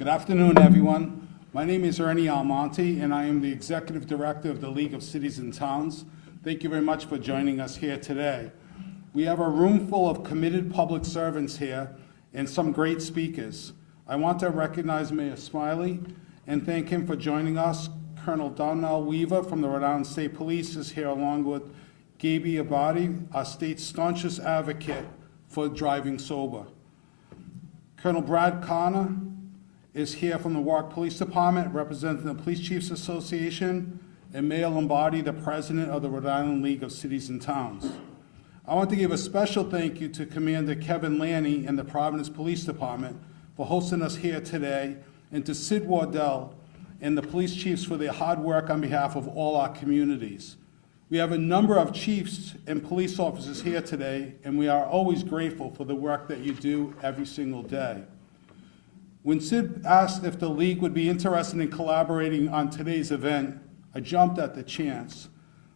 Good afternoon, everyone. My name is Ernie Almonte, and I am the Executive Director of the League of Cities and Towns. Thank you very much for joining us here today. We have a room full of committed public servants here and some great speakers. I want to recognize Mayor Smiley and thank him for joining us. Colonel Donnell Weaver from the Rhode Island State Police is here along with Gabriel, our state's staunchest advocate for driving sober. Colonel Brad Connor is here from the Warwick Police Department representing the Police Chiefs Association, and Mayor Lombardi, the president of the Rhode Island League of Cities and Towns. I want to give a special thank you to Commander Kevin Lanny and the Providence Police Department for hosting us here today, and to Sid Wardell and the police chiefs for their hard work on behalf of all our communities. We have a number of chiefs and police officers here today, and we are always grateful for the work that you do every single day. When Sid asked if the League would be interested in collaborating on today's event, I jumped at the chance.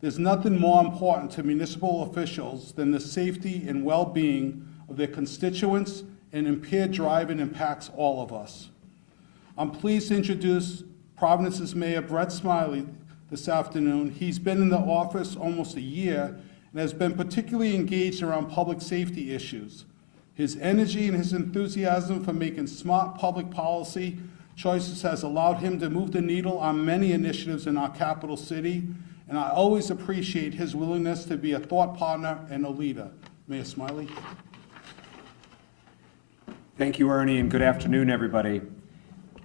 There's nothing more important to municipal officials than the safety and well-being of their constituents, and impaired driving impacts all of us. I'm pleased to introduce Providence's Mayor Brett Smiley this afternoon. He's been in the office almost a year and has been particularly engaged around public safety issues. His energy and his enthusiasm for making smart public policy choices has allowed him to move the needle on many initiatives in our capital city, and I always appreciate his willingness to be a thought partner and a leader. Mayor Smiley. Thank you, Ernie, and good afternoon, everybody.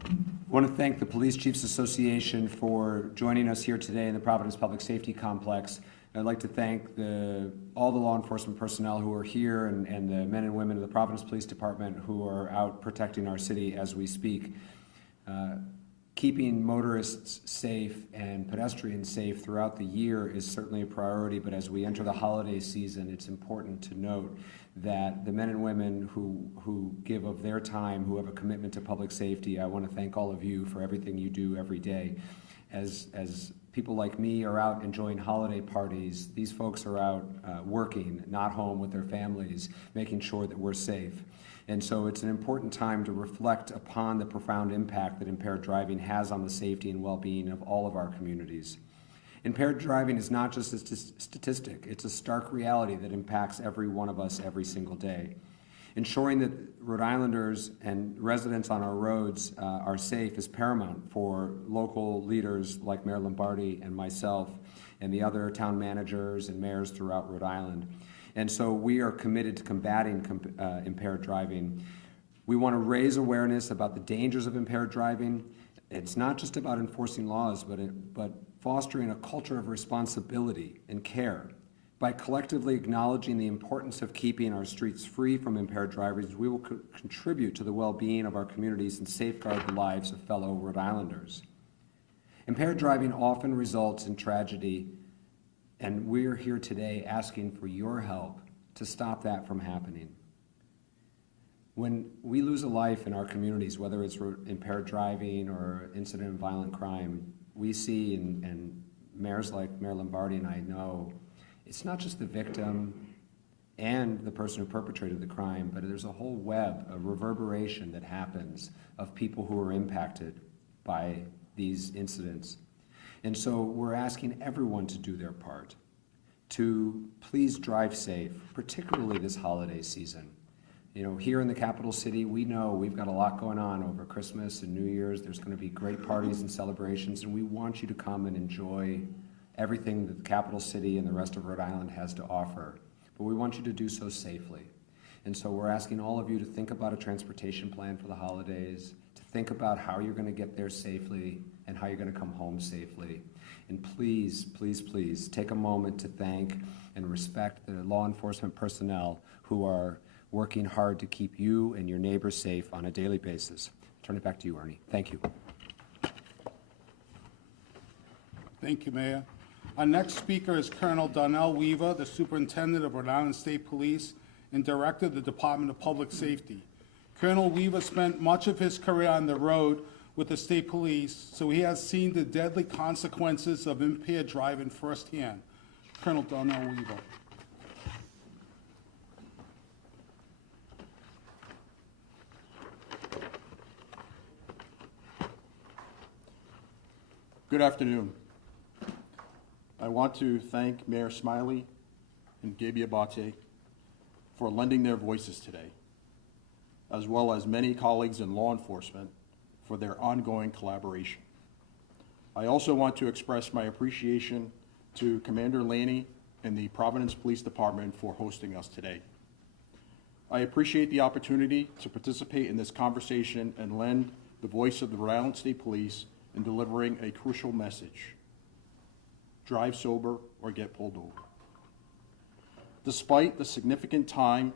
I want to thank the Police Chiefs Association for joining us here today in the Providence Public Safety Complex. I'd like to thank all the law enforcement personnel who are here and the men and women of the Providence Police Department who are out protecting our city as we speak. Keeping motorists safe and pedestrians safe throughout the year is certainly a priority, but as we enter the holiday season, it's important to note that the men and women who give of their time, who have a commitment to public safety, I want to thank all of you for everything you do every day. As people like me are out enjoying holiday parties, these folks are out working, not home with their families, making sure that we're safe. And so it's an important time to reflect upon the profound impact that impaired driving has on the safety and well-being of all of our communities. Impaired driving is not just a statistic, it's a stark reality that impacts every one of us every single day. Ensuring that Rhode Islanders and residents on our roads are safe is paramount for local leaders like Mayor Lombardi and myself and the other town managers and mayors throughout Rhode Island. And so we are committed to combating impaired driving. We want to raise awareness about the dangers of impaired driving. It's not just about enforcing laws, but fostering a culture of responsibility and care. By collectively acknowledging the importance of keeping our streets free from impaired drivers, we will contribute to the well-being of our communities and safeguard the lives of fellow Rhode Islanders. Impaired driving often results in tragedy, and we're here today asking for your help to stop that from happening. When we lose a life in our communities, whether it's impaired driving or incident of violent crime, we see, and mayors like Mayor Lombardi and I know, it's not just the victim and the person who perpetrated the crime, but there's a whole web, a reverberation that happens of people who are impacted by these incidents. And so we're asking everyone to do their part, to please drive safe, particularly this holiday season. You know, here in the capital city, we know we've got a lot going on over Christmas and New Year's. There's going to be great parties and celebrations, and we want you to come and enjoy everything that the capital city and the rest of Rhode Island has to offer. But we want you to do so safely. And so we're asking all of you to think about a transportation plan for the holidays, to think about how you're going to get there safely and how you're going to come home safely. And please, please, please take a moment to thank and respect the law enforcement personnel who are working hard to keep you and your neighbors safe on a daily basis. Turn it back to you, Ernie. Thank you. Thank you, Mayor. Our next speaker is Colonel Donnell Weaver, the Superintendent of Rhode Island State Police and Director of the Department of Public Safety. Colonel Weaver spent much of his career on the road with the state police, so he has seen the deadly consequences of impaired driving firsthand. Colonel Donnell Weaver. Good afternoon. I want to thank Mayor Smiley and Gabriel for lending their voices today, as well as many colleagues in law enforcement for their ongoing collaboration. I also want to express my appreciation to Commander Laney and the Providence Police Department for hosting us today. I appreciate the opportunity to participate in this conversation and lend the voice of the Rhode Island State Police in delivering a crucial message: drive sober or get pulled over. Despite the significant time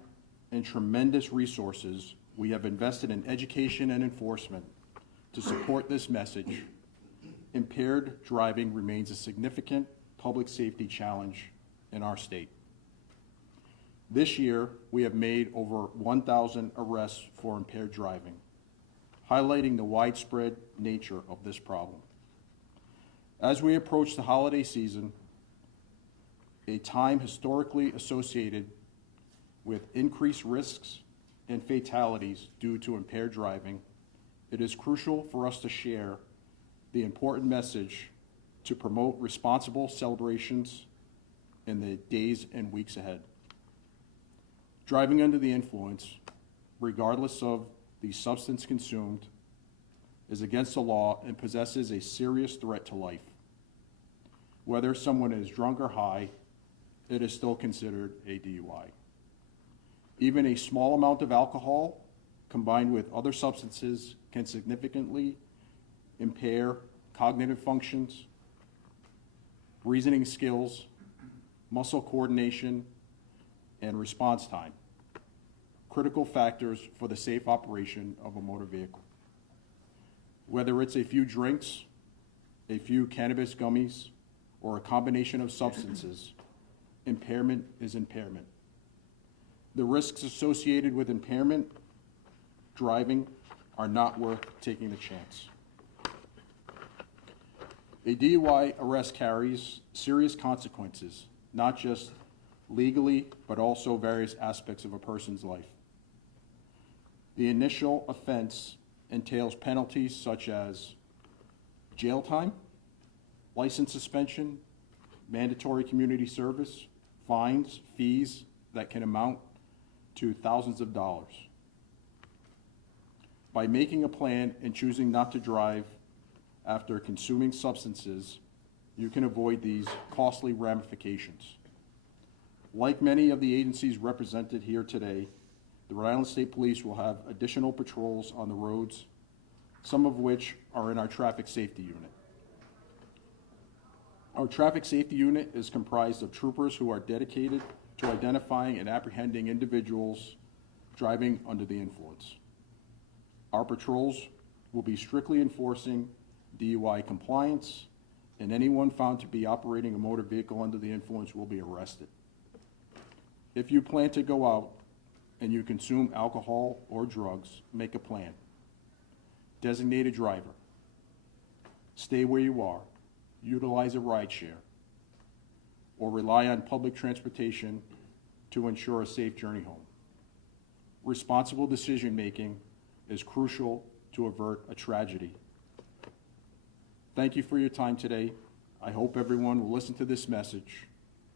and tremendous resources we have invested in education and enforcement to support this message, impaired driving remains a significant public safety challenge in our state. This year, we have made over 1,000 arrests for impaired driving, highlighting the widespread nature of this problem. As we approach the holiday season, a time historically associated with increased risks and fatalities due to impaired driving, it is crucial for us to share the important message to promote responsible celebrations in the days and weeks ahead. Driving under the influence, regardless of the substance consumed, is against the law and possesses a serious threat to life. Whether someone is drunk or high, it is still considered a DUI. Even a small amount of alcohol combined with other substances can significantly impair cognitive functions, reasoning skills, muscle coordination, and response time, critical factors for the safe operation of a motor vehicle. Whether it's a few drinks, a few cannabis gummies, or a combination of substances, impairment is impairment. The risks associated with impairment driving are not worth taking the chance. A DUI arrest carries serious consequences, not just legally, but also various aspects of a person's life. The initial offense entails penalties such as jail time, license suspension, mandatory community service, fines, fees that can amount to thousands of dollars. By making a plan and choosing not to drive after consuming substances, you can avoid these costly ramifications. Like many of the agencies represented here today, the Rhode Island State Police will have additional patrols on the roads, some of which are in our traffic safety unit. Our traffic safety unit is comprised of troopers who are dedicated to identifying and apprehending individuals driving under the influence. Our patrols will be strictly enforcing DUI compliance, and anyone found to be operating a motor vehicle under the influence will be arrested. If you plan to go out and you consume alcohol or drugs, make a plan. Designate a driver. Stay where you are. Utilize a ride share, or rely on public transportation to ensure a safe journey home. Responsible decision-making is crucial to avert a tragedy. Thank you for your time today. I hope everyone will listen to this message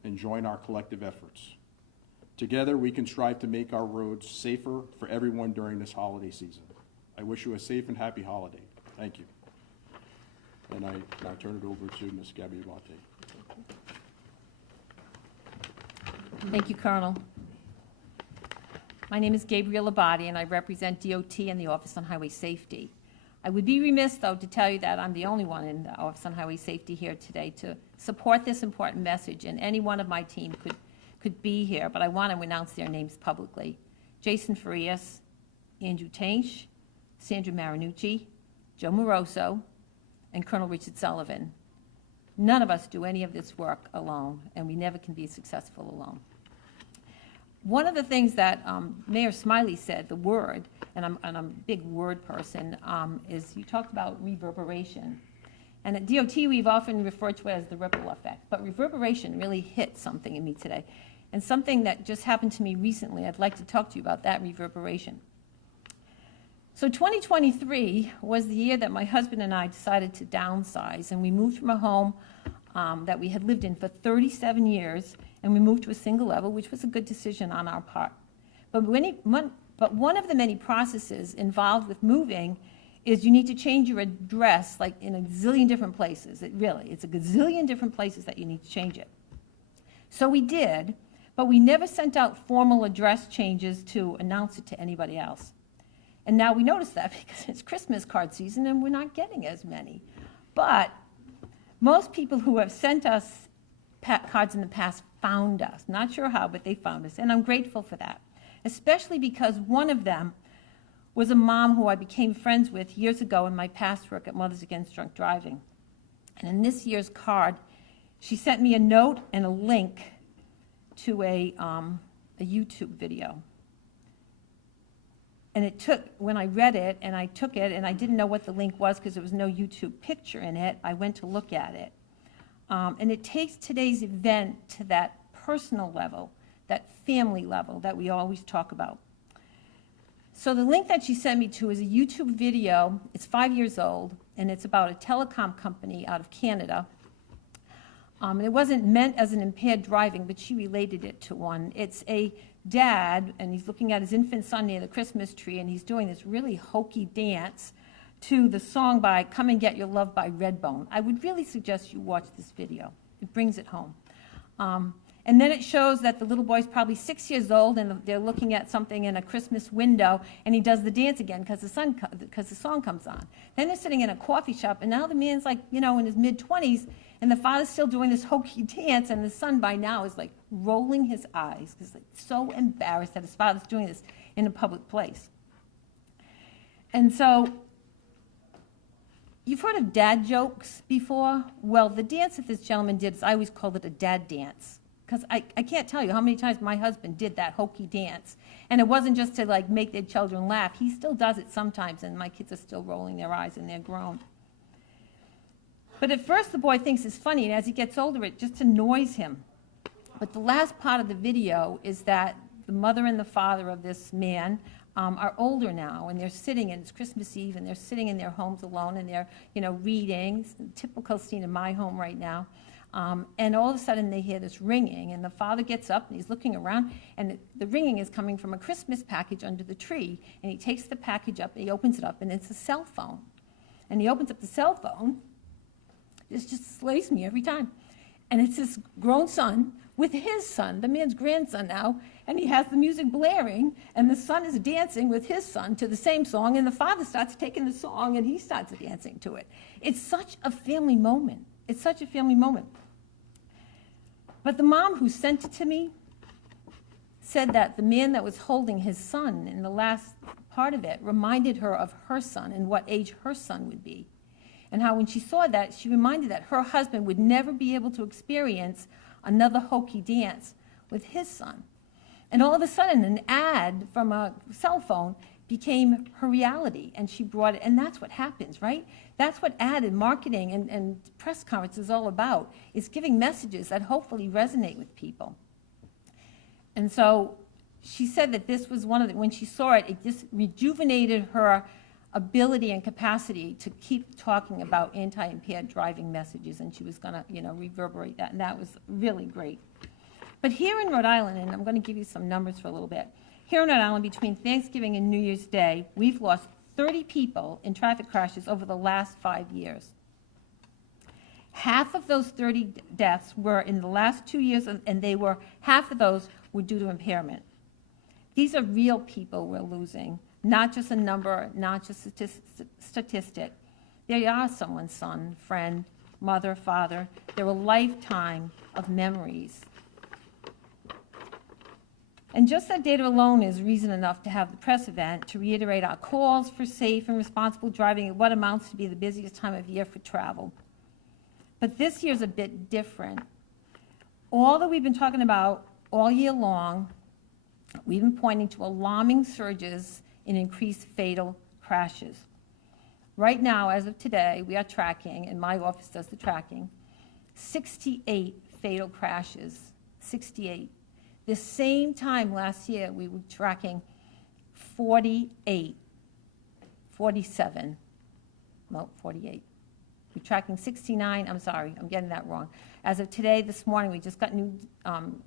and join our collective efforts. Together, we can strive to make our roads safer for everyone during this holiday season. I wish you a safe and happy holiday. Thank you. And I now turn it over to Ms. Gabriel. Thank you, Colonel. My name is Gabriel Abadi, and I represent DOT and the Office on Highway Safety. I would be remiss, though, to tell you that I'm the only one in the Office on Highway Safety here today to support this important message, and any one of my team could be here, but I want to announce their names publicly. Jason Farias, Andrew Tainch, Sandra Marinucci, Joe Moroso, and Colonel Richard Sullivan. None of us do any of this work alone, and we never can be successful alone. One of the things that Mayor Smiley said, the word, and I'm a big word person, is you talked about reverberation. And at DOT, we've often referred to it as the ripple effect, but reverberation really hit something in me today. And something that just happened to me recently, I'd like to talk to you about that reverberation. So 2023 was the year that my husband and I decided to downsize, and we moved from a home that we had lived in for 37 years, and we moved to a single level, which was a good decision on our part. But one of the many processes involved with moving is you need to change your address like in a gazillion different places. It's a gazillion different places that you need to change it. So we did, but we never sent out formal address changes to announce it to anybody else. And now we notice that because it's Christmas card season and we're not getting as many. But most people who have sent us cards in the past found us. Not sure how, but they found us. And I'm grateful for that, especially because one of them was a mom who I became friends with years ago in my past work at Mothers Against Drunk Driving. And in this year's card, she sent me a note and a link to a YouTube video. And when I read it and I took it, and I didn't know what the link was because there was no YouTube picture in it, I went to look at it. And it takes today's event to that personal level, that family level that we always talk about. So the link that she sent me to is a YouTube video. It's 5 years old, and it's about a telecom company out of Canada. And it wasn't meant as an impaired driving, but she related it to one. It's a dad, and he's looking at his infant son near the Christmas tree, and he's doing this really hokey dance to the song by Come and Get Your Love by Redbone. I would really suggest you watch this video. It brings it home. And then it shows that the little boy's probably 6 years old, and they're looking at something in a Christmas window, and he does the dance again because the song comes on. Then they're sitting in a coffee shop, and now the man's like, in his mid-20s, and the father's still doing this hokey dance, and the son by now is like rolling his eyes because he's so embarrassed that his father's doing this in a public place. And so, you've heard of dad jokes before? Well, the dance that this gentleman did, I always called it a dad dance. Because I can't tell you how many times my husband did that hokey dance. And it wasn't just to like make their children laugh. He still does it sometimes, and my kids are still rolling their eyes and they're grown. But at first the boy thinks it's funny, and as he gets older it just annoys him. But the last part of the video is that the mother and the father of this man are older now, and they're sitting, and it's Christmas Eve, and they're sitting in their homes alone, and they're reading. It's a typical scene in my home right now. And all of a sudden they hear this ringing, and the father gets up and he's looking around, and the ringing is coming from a Christmas package under the tree, and he takes the package up and he opens it up, and it's a cell phone. And he opens up the cell phone. This just slays me every time. And it's this grown son with his son, the man's grandson now, and he has the music blaring, and the son is dancing with his son to the same song, and the father starts taking the song and he starts dancing to it. It's such a family moment. It's such a family moment. But the mom who sent it to me said that the man that was holding his son in the last part of it reminded her of her son and what age her son would be. And how when she saw that, she reminded that her husband would never be able to experience another hokey dance with his son. And all of a sudden, an ad from a cell phone became her reality, and she brought it, and that's what happens, right? That's what ad and marketing and press conference is all about, is giving messages that hopefully resonate with people. And so she said that this was one of the, when she saw it, it just rejuvenated her ability and capacity to keep talking about anti-impaired driving messages, and she was going to, reverberate that, and that was really great. But here in Rhode Island, and I'm going to give you some numbers for a little bit, here in Rhode Island, between Thanksgiving and New Year's Day, we've lost 30 people in traffic crashes over the last 5 years. Half of those 30 deaths were in the last 2 years, and half of those were due to impairment. These are real people we're losing, not just a number, not just a statistic. They are someone's son, friend, mother, father. They're a lifetime of memories. And just that data alone is reason enough to have the press event to reiterate our calls for safe and responsible driving at what amounts to be the busiest time of year for travel. But this year's a bit different. All that we've been talking about all year long, we've been pointing to alarming surges in increased fatal crashes. Right now, as of today, we are tracking, and my office does the tracking, 68 fatal crashes, 68. The same time last year, we were tracking 48. 47, no, 48. We're tracking 69, I'm sorry, I'm getting that wrong. As of today, this morning, we just got new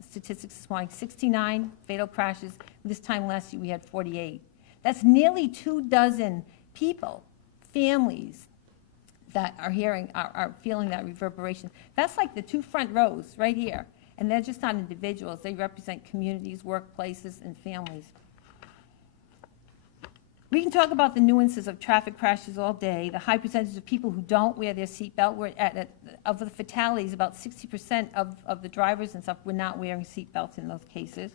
statistics this morning, 69 fatal crashes. This time last year, we had 48. That's nearly 24 people, families, that are feeling that reverberation. That's like the two front rows right here. And they're just not individuals. They represent communities, workplaces, and families. We can talk about the nuances of traffic crashes all day, the high percentage of people who don't wear their seatbelt. Of the fatalities, about 60% of the drivers and stuff were not wearing seatbelts in those cases.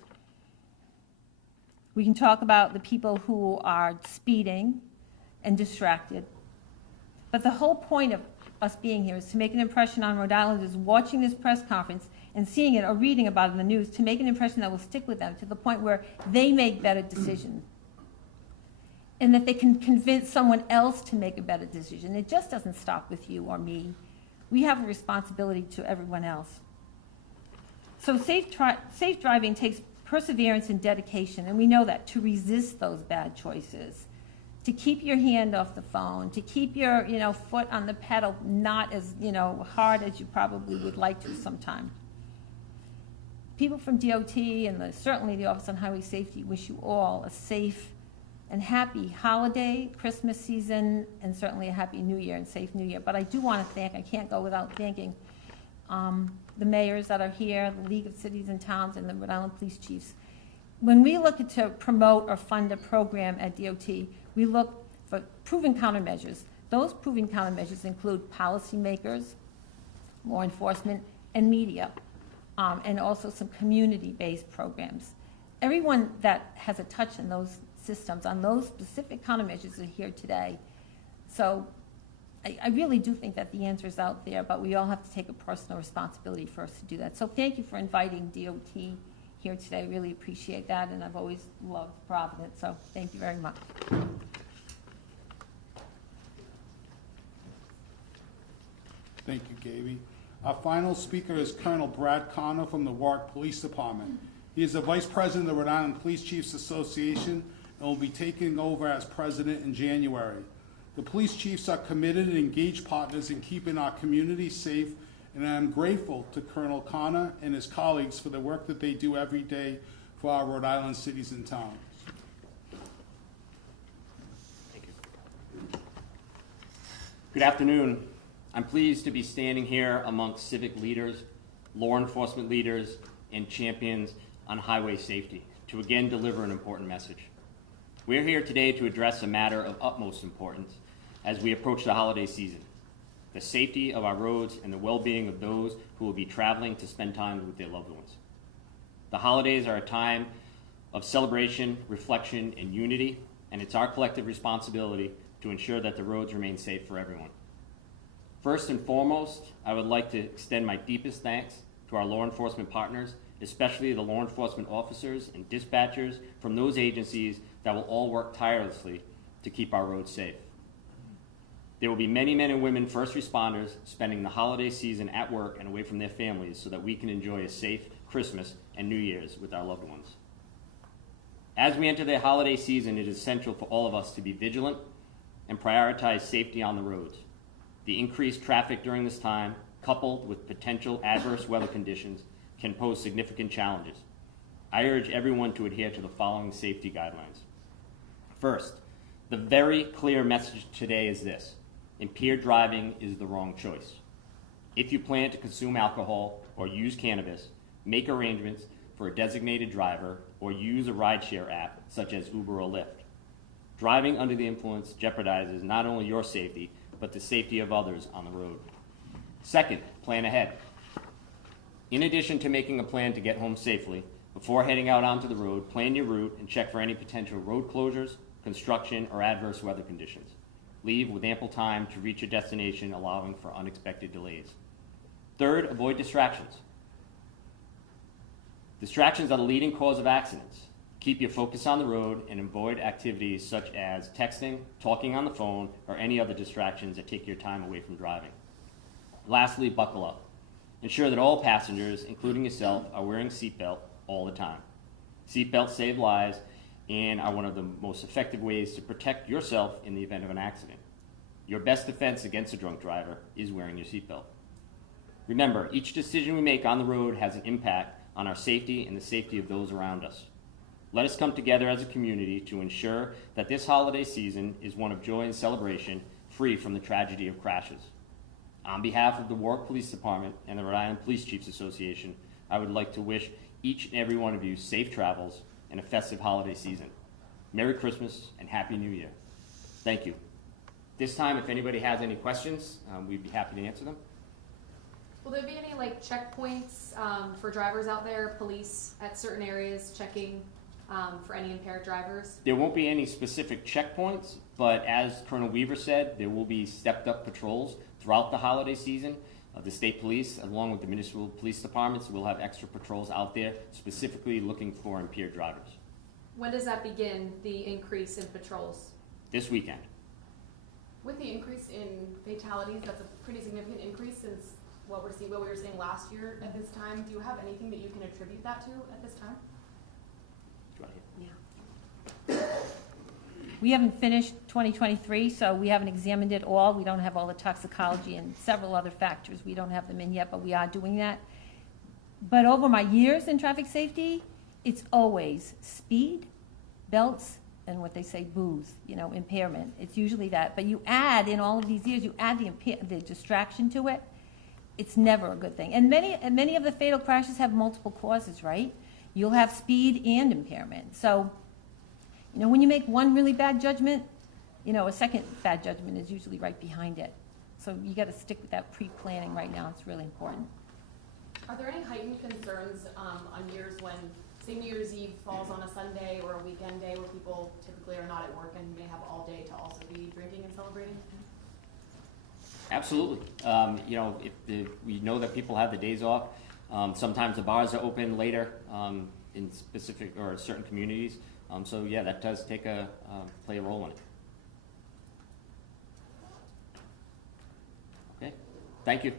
We can talk about the people who are speeding and distracted. But the whole point of us being here is to make an impression on Rhode Islanders watching this press conference and seeing it or reading about it in the news, to make an impression that will stick with them to the point where they make better decisions. And that they can convince someone else to make a better decision. It just doesn't stop with you or me. We have a responsibility to everyone else. So safe driving takes perseverance and dedication, and we know that, to resist those bad choices, to keep your hand off the phone, to keep your foot on the pedal, not as hard as you probably would like to sometime. People from DOT and certainly the Office on Highway Safety wish you all a safe and happy holiday, Christmas season, and certainly a happy New Year and safe New Year. But I do want to I can't go without thanking the mayors that are here, the League of Cities and Towns, and the Rhode Island Police Chiefs. When we look to promote or fund a program at DOT, we look for proven countermeasures. Those proven countermeasures include policymakers, law enforcement, and media, and also some community-based programs. Everyone that has a touch in those systems, on those specific countermeasures, are here today. So I really do think that the answer is out there, but we all have to take a personal responsibility for us to do that. So thank you for inviting DOT here today. I really appreciate that, and I've always loved Providence, so thank you very much. Thank you, Gaby. Our final speaker is Colonel Brad Connor from the Warwick Police Department. He is the Vice President of the Rhode Island Police Chiefs Association and will be taking over as President in January. The police chiefs are committed and engaged partners in keeping our community safe, and I am grateful to Colonel Connor and his colleagues for the work that they do every day for our Rhode Island cities and towns. Thank you. Good afternoon. I'm pleased to be standing here amongst civic leaders, law enforcement leaders, and champions on highway safety to again deliver an important message. We're here today to address a matter of utmost importance as we approach the holiday season: the safety of our roads and the well-being of those who will be traveling to spend time with their loved ones. The holidays are a time of celebration, reflection, and unity, and it's our collective responsibility to ensure that the roads remain safe for everyone. First and foremost, I would like to extend my deepest thanks to our law enforcement partners, especially the law enforcement officers and dispatchers from those agencies that will all work tirelessly to keep our roads safe. There will be many men and women first responders spending the holiday season at work and away from their families so that we can enjoy a safe Christmas and New Year's with our loved ones. As we enter the holiday season, it is essential for all of us to be vigilant and prioritize safety on the roads. The increased traffic during this time, coupled with potential adverse weather conditions, can pose significant challenges. I urge everyone to adhere to the following safety guidelines. First, the very clear message today is this: impaired driving is the wrong choice. If you plan to consume alcohol or use cannabis, make arrangements for a designated driver or use a rideshare app such as Uber or Lyft. Driving under the influence jeopardizes not only your safety, but the safety of others on the road. Second, plan ahead. In addition to making a plan to get home safely, before heading out onto the road, plan your route and check for any potential road closures, construction, or adverse weather conditions. Leave with ample time to reach your destination, allowing for unexpected delays. Third, avoid distractions. Distractions are the leading cause of accidents. Keep your focus on the road and avoid activities such as texting, talking on the phone, or any other distractions that take your time away from driving. Lastly, buckle up. Ensure that all passengers, including yourself, are wearing seatbelt all the time. Seatbelts save lives, and are one of the most effective ways to protect yourself in the event of an accident. Your best defense against a drunk driver is wearing your seatbelt. Remember, each decision we make on the road has an impact on our safety and the safety of those around us. Let us come together as a community to ensure that this holiday season is one of joy and celebration, free from the tragedy of crashes. On behalf of the Warwick Police Department and the Rhode Island Police Chiefs Association, I would like to wish each and every one of you safe travels and a festive holiday season. Merry Christmas and Happy New Year. Thank you. This time, if anybody has any questions, we'd be happy to answer them. Will there be any like checkpoints for drivers out there, police at certain areas checking for any impaired drivers? There won't be any specific checkpoints, but as Colonel Weaver said, there will be stepped-up patrols throughout the holiday season. The state police, along with the municipal police departments, will have extra patrols out there specifically looking for impaired drivers. When does that begin, the increase in patrols? This weekend. With the increase in fatalities, that's a pretty significant increase since what we were seeing last year at this time. Do you have anything that you can attribute that to at this time? Do you want to hear? We haven't finished 2023, so we haven't examined it all. We don't have all the toxicology and several other factors. We don't have them in yet, but we are doing that. But over my years in traffic safety, it's always speed, belts, and what they say, booze, impairment. It's usually that. But you add, in all of these years, you add the distraction to it. It's never a good thing. And many of the fatal crashes have multiple causes, right? You'll have speed and impairment. So, when you make one really bad judgment, a second bad judgment is usually right behind it. So you got to stick with that pre-planning right now. It's really important. Are there any heightened concerns on years when, say, New Year's Eve falls on a Sunday or a weekend day where people typically are not at work and may have all day to also be drinking and celebrating? Absolutely. We know that people have the days off. Sometimes the bars are open later in specific or certain communities. So yeah, that does play a role in it. Okay, thank you.